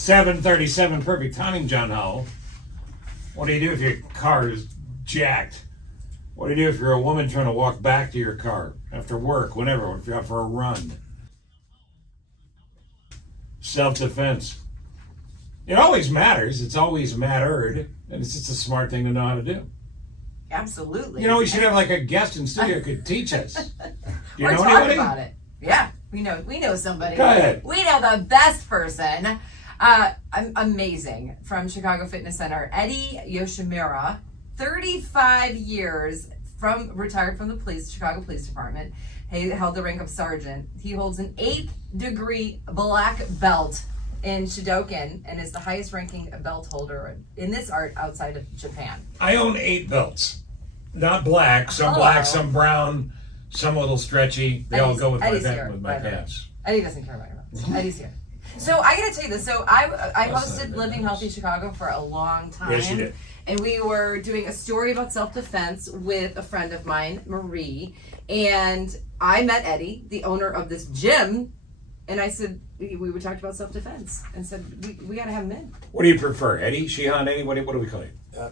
7:37, perfect timing, John Howell. What do you do if your car is jacked? What do you do if you're a woman trying to walk back to your car after work, whenever, if you're out for a run? Self-defense. It always matters. It's always mattered. And it's just a smart thing to know how to do. Absolutely. You know, we should have like a guest in studio who could teach us. Do you We're know talking anybody? about it. Yeah, we know somebody. Go ahead. We know the best person. Amazing. From Chicago Fitness Center, Eddie Yoshimura, 35 years retired from the Chicago Police Department. He held the rank of sergeant. He holds an 8th degree black belt in Shodokan and is the highest ranking belt holder in this art outside of Japan. I own 8 belts. Not black, some black, some brown, some a little stretchy. They all go with Eddie's my, here, with my pants. Eddie doesn't care about your belts. Eddie's here. So I gotta tell you this. So I hosted Living Healthy Chicago for a long time. Yes, you did. And we were doing a story about self-defense with a friend of mine, Marie. And I met Eddie, the owner of this gym. And I said, we were talking about self-defense and said, we got to have him in. What do you prefer, Eddie, Shihan, Eddie? What do we call you?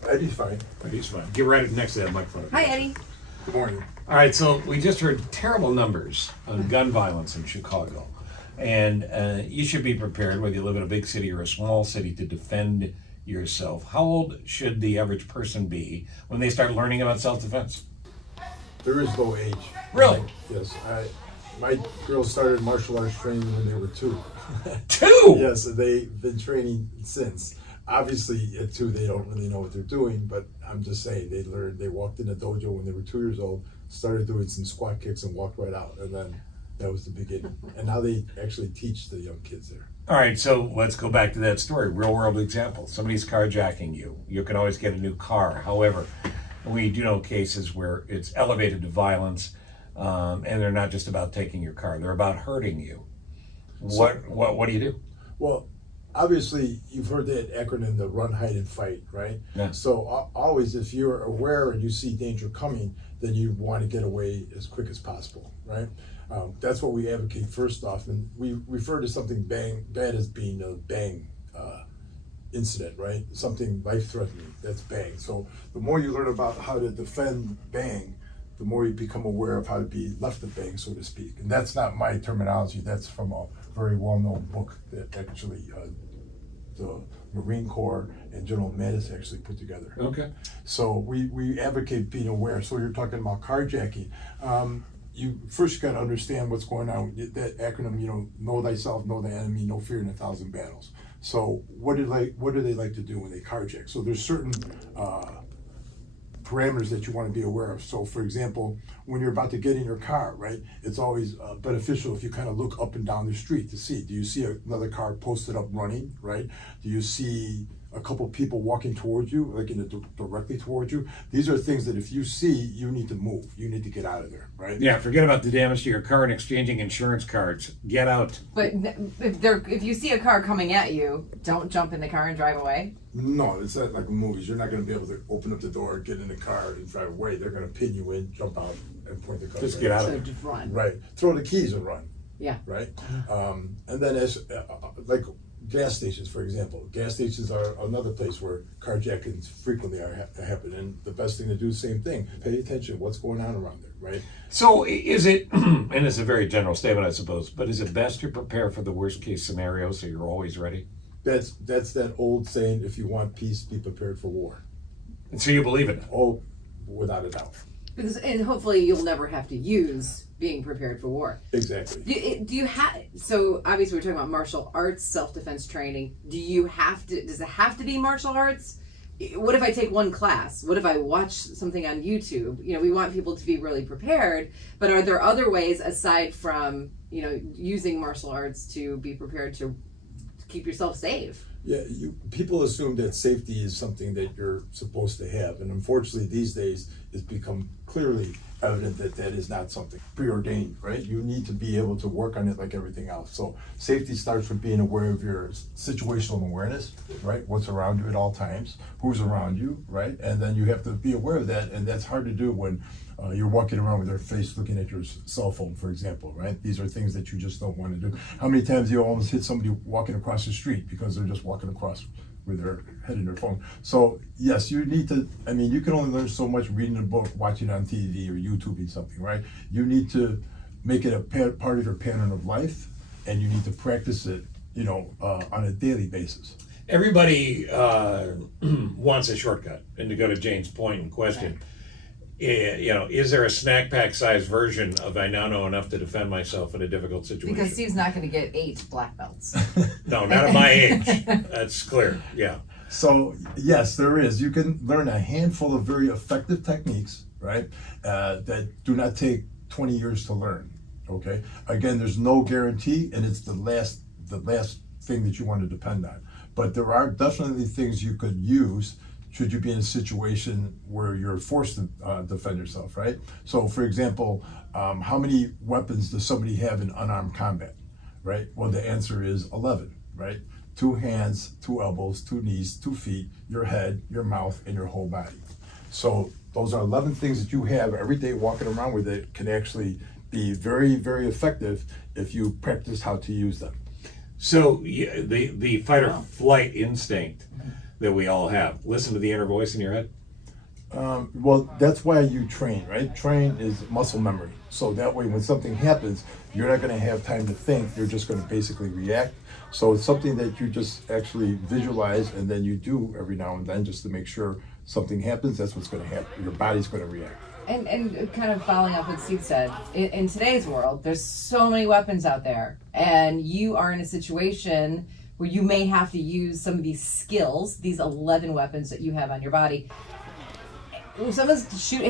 Eddie's fine. Eddie's fine. Get right next to that microphone. Hi, Eddie. Good morning. All right, so we just heard terrible numbers on gun violence in Chicago. And you should be prepared, whether you live in a big city or a small city, to defend yourself. How old should the average person be when they start learning about self-defense? There is no age. Really? Yes. My girls started martial arts training when they were 2. 2? Yes, and they've been training since. Obviously, at 2, they don't really know what they're doing, but I'm just saying, they walked in a dojo when they were 2 years old, started doing some squat kicks and walked right out. And then that was the beginning. And now they actually teach the young kids there. All right, so let's go back to that story. Real world example. Somebody's carjacking you. You can always get a new car. However, we do know cases where it's elevated to violence, and they're not just about taking your car. They're about hurting you. What do you do? Well, obviously, you've heard that acronym, the run, hide, and fight, right? Yeah. So always, if you're aware and you see danger coming, then you want to get away as quick as possible, right? That's what we advocate first off, and we refer to something bad as being a bang incident, right? Something life-threatening, that's bang. So the more you learn about how to defend bang, the more you become aware of how to be left of bang, so to speak. And that's not my terminology, that's from a very well-known book that actually the Marine Corps and General Mattis actually put together. Okay. So we advocate being aware. So you're talking about carjacking. You first got to understand what's going on. That acronym, know thyself, know the enemy, no fear in 1,000 battles. So what do they like to do when they carjack? So there's certain parameters that you want to be aware of. So for example, when you're about to get in your car, right, it's always beneficial if you kind of look up and down the street to see, do you see another car posted up running, right? Do you see a couple people walking towards you, like directly towards you? These are things that if you see, you need to move. You need to get out of there, right? Yeah, forget about the damage to your car and exchanging insurance cards. Get out. But if you see a car coming at you, don't jump in the car and drive away. No, it's not like movies. You're not going to be able to open up the door, get in the car, and drive away. They're going to pin you in, jump out, and point the car. Just right get out So of it. just run. Right. Throw the keys and run. Yeah. Right. And then as like gas stations, for example. Gas stations are another place where carjackings frequently happen. And the best thing to do, same thing. Pay attention. What's going on around there, right? So is it, and it's a very general statement, I suppose, but is it best to prepare for the worst case scenario so you're always ready? That's that old saying, if you want peace, be prepared for war. And so you believe in it? Oh, without a doubt. And hopefully you'll never have to use being prepared for war. Exactly. Do you have, so obviously we're talking about martial arts, self-defense training. Does it have to be martial arts? What if I take one class? What if I watch something on YouTube? We want people to be really prepared, but are there other ways aside from, using martial arts to be prepared to keep yourself safe? Yeah, people assume that safety is something that you're supposed to have, and unfortunately these days it's become clearly evident that that is not something preordained, right? You need to be able to work on it like everything else. So safety starts with being aware of your situational awareness, right? What's around you at all times, who's around you, right? And then you have to be aware of that, and that's hard to do when you're walking around with your face looking at your cell phone, for example, right? These are things that you just don't want to do. How many times do you almost hit somebody walking across the street because they're just walking across with their head in their phone? So yes, you need to, I mean, you can only learn so much reading a book, watching on TV, or YouTubing something, right? You need to make it a part of your pattern of life, and you need to practice it, on a daily basis. Everybody wants a shortcut. And to go to Jane's point and question, is there a snack pack sized version of I now know enough to defend myself in a difficult situation? Because Steve's not going to get 8 black belts. No, not at my age. That's clear. Yeah. So yes, there is. You can learn a handful of very effective techniques, right? That do not take 20 years to learn. Okay. Again, there's no guarantee, and it's the last thing that you want to depend on. But there are definitely things you could use should you be in a situation where you're forced to defend yourself, right? So, for example, how many weapons does somebody have in unarmed combat, right? Well, the answer is 11, right? 2 hands, 2 elbows, 2 knees, 2 feet, your head, your mouth, and your whole body. So those are 11 things that you have every day walking around with that can actually be very, very effective if you practice how to use them. So the fight or flight instinct that we all have. Listen to the inner voice in your head. Well, that's why you train, right? Train is muscle memory. So that way, when something happens, you're not going to have time to think. You're just going to basically react. So it's something that you just actually visualize, and then you do every now and then just to make sure something happens. That's what's going to happen. Your body's going to react. And kind of following up what Steve said, in today's world, there's so many weapons out there, and you are in a situation where you may have to use some of these skills, these 11 weapons that you have on your body. If someone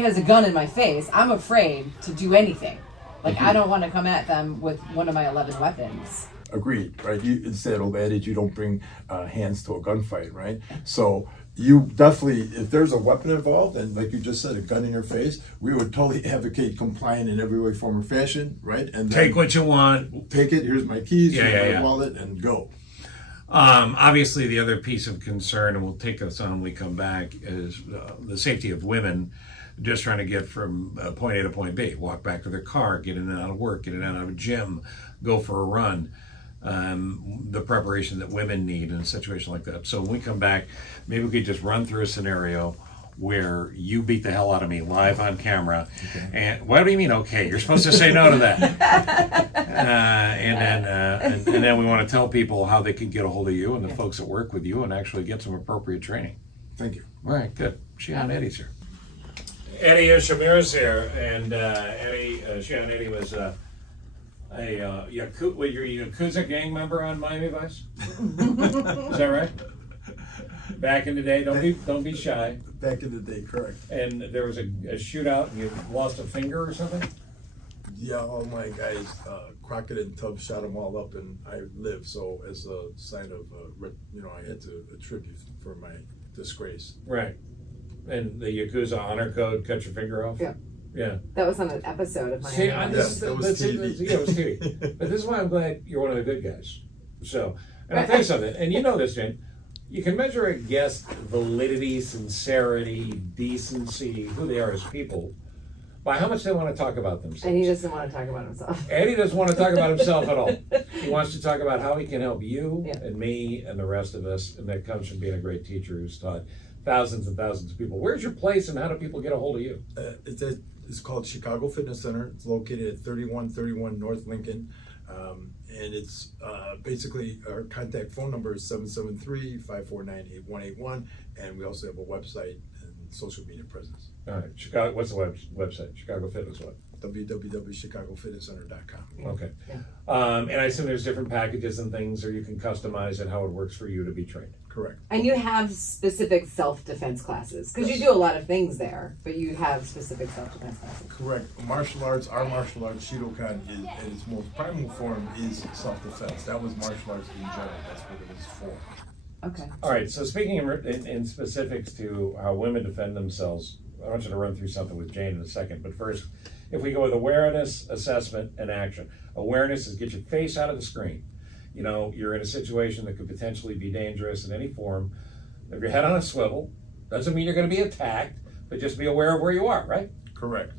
has a gun in my face, I'm afraid to do anything. Like, I don't want to come at them with one of my 11 weapons. Agreed, right? It's that old adage, you don't bring hands to a gunfight, right? So you definitely, if there's a weapon involved, and like you just said, a gun in your face, we would totally advocate complying in every way, form, or fashion, right? And Take what you want. Take it, here's my keys, here's my yeah. wallet, and go. Obviously, the other piece of concern, and we'll take us on when we come back, is the safety of women just trying to get from point A to point B, walk back to their car, get in and out of work, get in and out of a gym, go for a run. The preparation that women need in a situation like that. So when we come back, maybe we could just run through a scenario where you beat the hell out of me live on camera. Okay. And what do you mean, okay? You're supposed to say no to that. And then we want to tell people how they can get a hold of you and the folks that work with you and actually get some appropriate training. Thank you. All right, good. Shihan Eddie's here. Eddie Yoshimura's here, and Shihan Eddie was you're a Yakuza gang member on Miami Vice? Is that right? Back in the day, don't be shy. Back in the day, correct. And there was a shootout, and you lost a finger or something? Yeah, all my guys, Crockett and Tubbs shot them all up, and I lived. So as a sign of, I had to attribute for my disgrace. Right. And the Yakuza honor code, cut your finger off? Yeah. Yeah. That was on an episode of See, Miami. that was TV. Yeah, it was TV. But this is why I'm glad you're one of the good guys. So, and I'll tell you something, and you know this, Jane. You can measure a guest's validity, sincerity, decency, who they are as people, by how much they want to talk about themselves. And he doesn't want to talk about himself. Eddie doesn't want to talk about himself at all. He wants to talk about how he can help you Yeah. and me and the rest of us, and that comes from being a great teacher who's taught thousands and thousands of people. Where's your place, and how do people get a hold of you? It's called Chicago Fitness Center. It's located at 3131 North Lincoln. And it's basically our contact phone number is 773-549-8181. And we also have a website and social media presence. All right, Chicago. What's the website? Chicago Fitness what? www.chicagofitnesscenter.com. Okay. Yeah. And I assume there's different packages and things, or you can customize it how it works for you to be trained. Correct. And you have specific self-defense classes, because you do a lot of things there, but you have specific self-defense classes. Correct. Martial arts, Shidokan, in its most primal form is self-defense. That was martial arts in general. That's what it was for. Okay. All right. So speaking in specifics to how women defend themselves, I want you to run through something with Jane in a second, but first, if we go with awareness, assessment, and action. Awareness is get your face out of the screen. You know, you're in a situation that could potentially be dangerous in any form. If your head on a swivel, doesn't mean you're going to be attacked, but just be aware of where you are, right? Correct.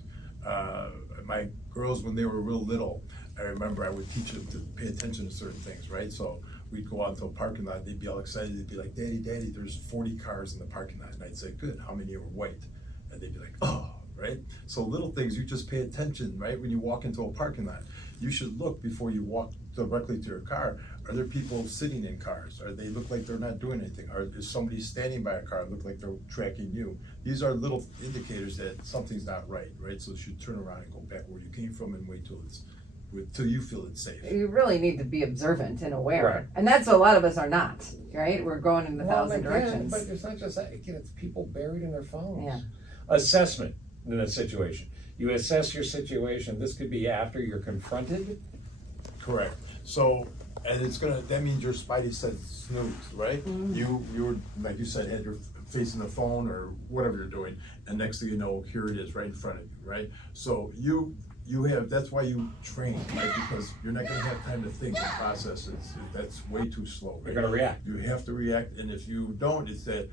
My girls, when they were real little, I remember I would teach them to pay attention to certain things, right? So we'd go out to a parking lot, they'd be all excited, they'd be like, Daddy, there's 40 cars in the parking lot. And I'd say, good, how many are white? And they'd be like, oh, right? So little things, you just pay attention, right? When you walk into a parking lot, you should look before you walk directly to your car. Are there people sitting in cars? Or they look like they're not doing anything? Or is somebody standing by a car and look like they're tracking you? These are little indicators that something's not right, right? So you should turn around and go back where you came from and wait till you feel it's safe. You really need to be observant and aware. Right. And that's what a lot of us are not, right? We're going in a thousand again, directions. but it's not just that. Again, it's people buried in their phones. Yeah. Assessment in a situation. You assess your situation. This could be after you're confronted. Correct. So, and that means your spidey said snooze, right? Mm-hmm. You were, like you said, had your face in the phone or whatever you're doing, and next thing you know, here it is right in front of you, right? So that's why you train, right? Because you're not gonna have time to think and process it. That's way too slow. You're going to react. You have to react, and if you don't, it's that,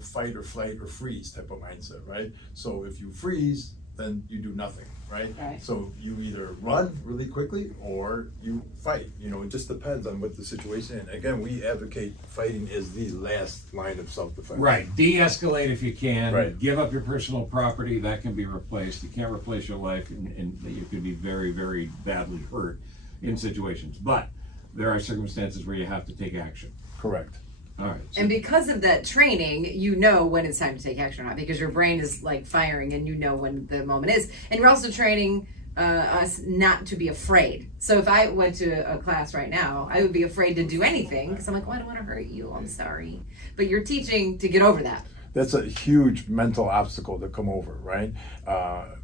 fight or flight or freeze type of mindset, right? So if you freeze, then you do nothing, right? Right. So you either run really quickly or you fight. It just depends on what the situation is. Again, we advocate fighting as the last line of self-defense. Right. De-escalate if you can. Right. Give up your personal property. That can be replaced. You can't replace your life, and you could be very, very badly hurt in situations. But there are circumstances where you have to take action. Correct. All right. So And because of that training, you know when it's time to take action or not, because your brain is like firing and you know when the moment is. And you're also training us not to be afraid. So if I went to a class right now, I would be afraid to do anything because I'm like, oh, I don't want to hurt you. I'm sorry. But you're teaching to get over that. That's a huge mental obstacle to come over, right?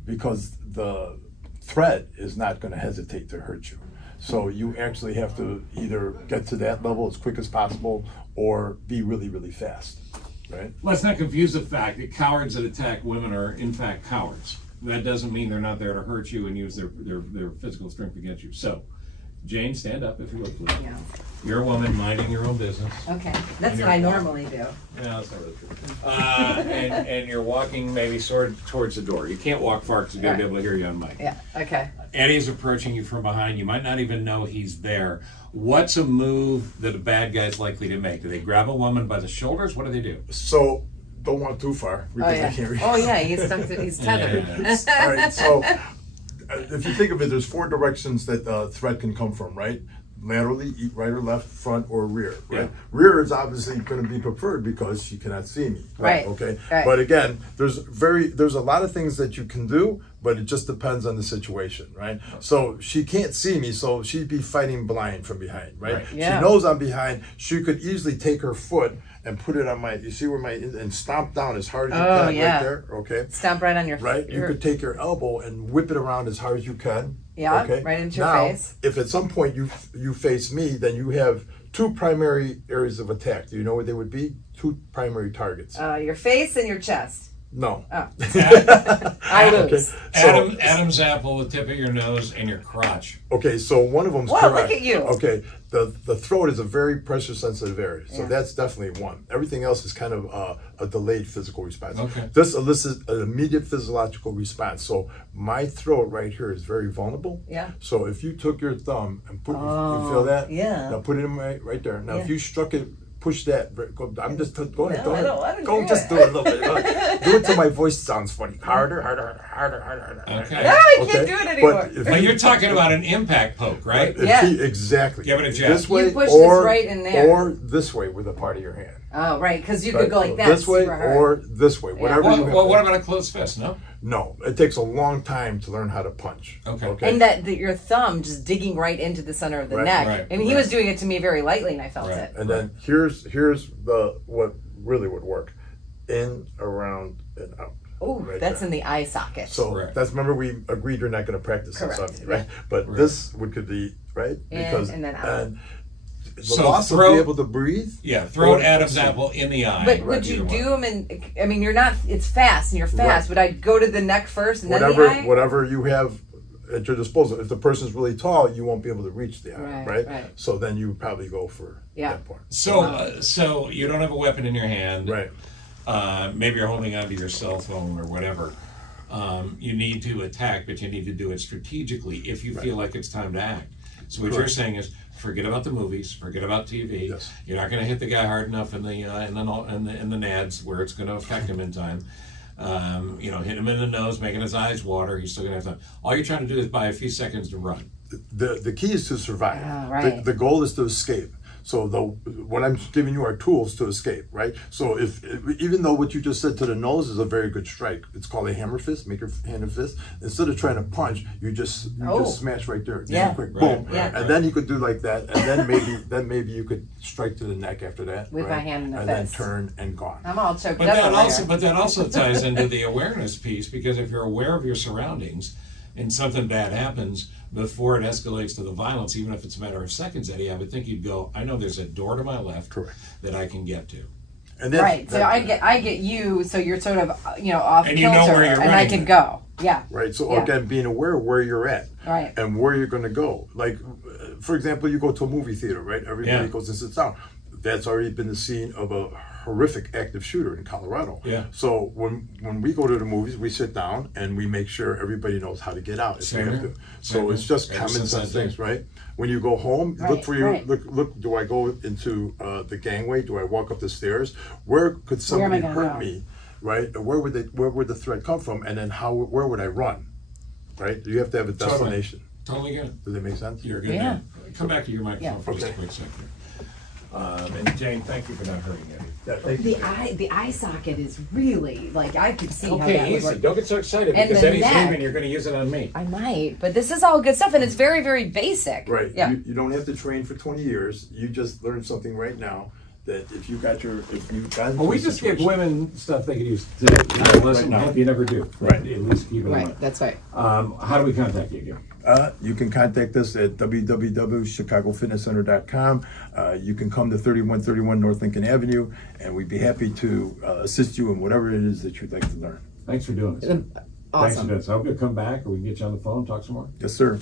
Because the threat is not going to hesitate to hurt you. So you actually have to either get to that level as quick as possible or be really, really fast, right? let's not confuse the fact that cowards that attack women are in fact cowards. That doesn't mean they're not there to hurt you and use their physical strength against you. So, Jane, stand up if you would, please. Yeah. You're a woman minding your own business. Okay. That's what I normally do. No, that's not really true. And you're walking maybe sort of towards the door. You can't walk far because you're going to be able to hear you on mic. Yeah. Okay. Eddie's approaching you from behind. You might not even know he's there. What's a move that a bad guy's likely to make? Do they grab a woman by the shoulders? What do they do? So don't walk too far Oh because yeah. I can't read. Oh yeah. He's tethered. Yeah. All right, so if you think of it, there's 4 directions that the threat can come from, right? Laterally, right or left, front or rear, right? Yeah. Rear is obviously going to be preferred because she cannot see me, Right. Okay, Right. but again, there's a lot of things that you can do, but it just depends on the situation, right? So she can't see me, so she'd be fighting blind from behind, right? Right. Yeah. She knows I'm behind. She could easily take her foot and put it on you see where and stomp down as hard as you Oh, can yeah. right there, okay? Stomp right on your Right? You could take your elbow and whip it around as hard as you can. Yeah, Okay? right into your now, face. If at some point you face me, then you have 2 primary areas of attack. Do you know what they would be? 2 primary targets. your face and your chest. No. Oh. I lose. So, Adam's apple, the tip of your nose, and your crotch. okay, so one of them's Whoa, correct. look at you. Okay, the throat is a very pressure sensitive area, so Yeah. that's definitely one. Everything else is kind of a delayed physical response. Okay. This elicits an immediate physiological response. So my throat right here is very vulnerable. Yeah. So if you took your thumb and put, you Oh, feel that? yeah. Now put it in right there. Now if Yeah. you struck it, push that. I'm just go ahead. No, Go I ahead. don't wanna Go do just it. do it a little bit. Do it till my voice sounds funny. Harder. Okay. No, I can't Okay? do it anymore. But if But you- you're talking about an impact poke, right? if Yeah. exactly. Give it a jab. This way, You push this or right in there. or this way with a part of your hand. Oh, right, because you Right? could go like that. This way super hard. or this way, whatever you have. Well, what about a closed fist? No. No, it takes a long time to learn how to punch. Okay. And that your thumb just digging right into the center of the Right, neck. right, I mean, he right. was doing it to me very lightly, and I felt Right. it. And then here's the what really would work: in, around, and out. Oh, Right that's there. in the eye socket. So Correct. that's, remember we agreed you're not going to practice this Correct, on me, right? yeah. But Right. this could be right In and then out. and the So loss of throw- being able to breathe. Yeah, throw an Or- Adam's apple in the eye. But Right, would you either do one. them in? I mean, you're not. It's fast, and you're fast. Right. Would I go to the neck first and then the Whatever, eye? whatever you have at your disposal. If the person's really tall, you won't be able to reach the eye, Right, right? right. So then you would probably go for Yeah. that part. So you don't have a weapon in your hand. Right. Maybe you're holding onto your cell phone or whatever. You need to attack, but you need to do it strategically if you feel like it's time to act. So what you're Correct. saying is, forget about the movies, forget about TV. Yes. You're not going to hit the guy hard enough in the nads where it's going to affect him in time. Hit him in the nose, making his eyes water. He's still going to have time. All you're trying to do is buy a few seconds to run. The key is to survive. Ah, right. The goal is to escape. So what I'm giving you are tools to escape, right? So if even though what you just said to the nose is a very good strike, it's called a hammer fist. Make your hand a fist. Instead of trying to punch, you just smash right there. Yeah. Quick, Right, boom. yeah. And then you could do like that, and then maybe you could strike to the neck after that. With right? my hand in the and fist. then turn and gone. I'm all choked But up that over also, here. but that also ties into the awareness piece, because if you're aware of your surroundings and something bad happens before it escalates to the violence, even if it's a matter of seconds, Eddie, I would think you'd go, I know there's a door to my left Correct. that I can get to. And that's, Right. So I get you. So you're sort of off And you know kilter, where you're and I running can with. go. Yeah. Right. So Yeah. again, being aware of where you're at, Right. and where you're going to go. Like, for example, you go to a movie theater, right? Everybody Yeah. goes and sits down. That's already been the scene of a horrific active shooter in Colorado. Yeah. So when we go to the movies, we sit down and we make sure everybody knows how to get out if Same we have here. to. Same So it's here. just Ever common since sense that day. things, right? When you go home, look Right, for your right. look. Do I go into the gangway? Do I walk up the stairs? Where could Where am I somebody gonna hurt go? me? Right? Where would the threat come from? And then where would I run? Right? You have to have a Totally. destination. Totally get it. Does that make sense? You're good. Yeah. Man. Come back to your microphone Yeah. for just a Okay. quick second. And Jane, thank you for not hurting Eddie. Yeah, thank you. The eye socket is really like I could see how that Okay, would easy. work. Don't get so excited And because the Eddie's neck. leaving. You're going to use it on me. I might, but this is all good stuff, and it's very, very basic. Right. Yeah. You don't have to train for 20 years. You just learned something right now that if you got Well, we just give women stuff they could use today. Listen, now. I hope you never do. Right. At least keep it in Right. mind. That's right. How do we contact you again? You can contact us at www.chicagofitnesscenter.com. You can come to 3131 North Lincoln Avenue, and we'd be happy to assist you in whatever it is that you'd like to learn. Thanks for doing this. Thanks for Awesome. doing this. I hope you'll come back or we can get you on the phone and talk some more. Yes, sir.